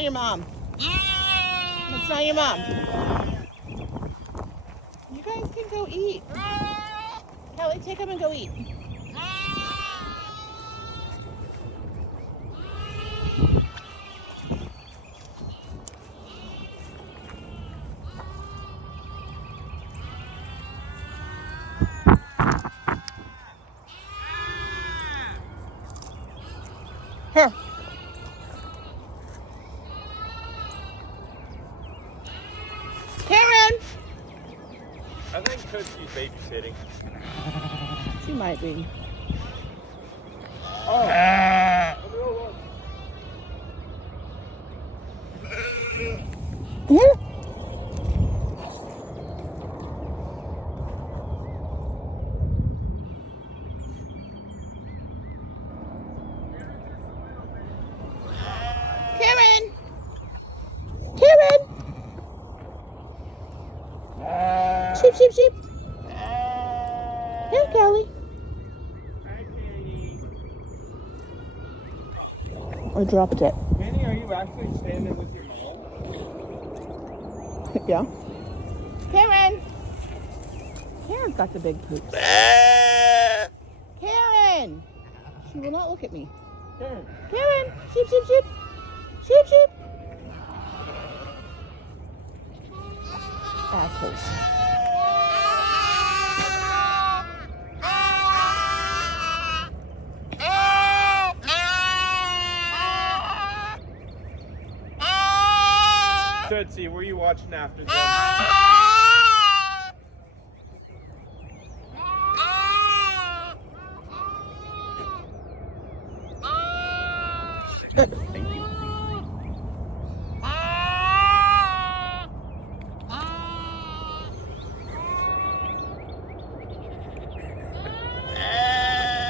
not your mom. That's not your mom. You guys can go eat. Kelly, take them and go eat. Here. Karen! I think Tootsie's babysitting. She might be. Oh. Here. Karen! Karen! Sheep, sheep, sheep. Here, Kelly. I dropped it. Kenny, are you actually standing with your mom? Yeah. Karen! Karen's got the big poops. Karen! She will not look at me. Karen. Karen! Sheep, sheep, sheep. Sheep, sheep. Assholes. Tootsie, were you watching after them? Thank you.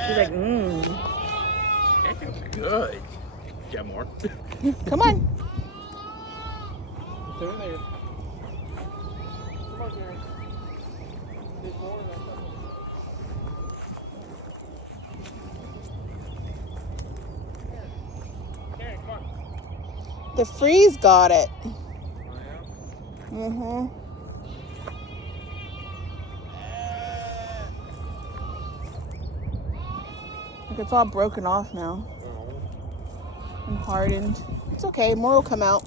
She's like, That's good. Get more. Come on. It's over there. Come on, Karen. There's more of that. Karen, come on. The freeze got it. Oh, yeah? Mm-hmm. Like it's all broken off now Oh. and hardened. It's okay, more will come out.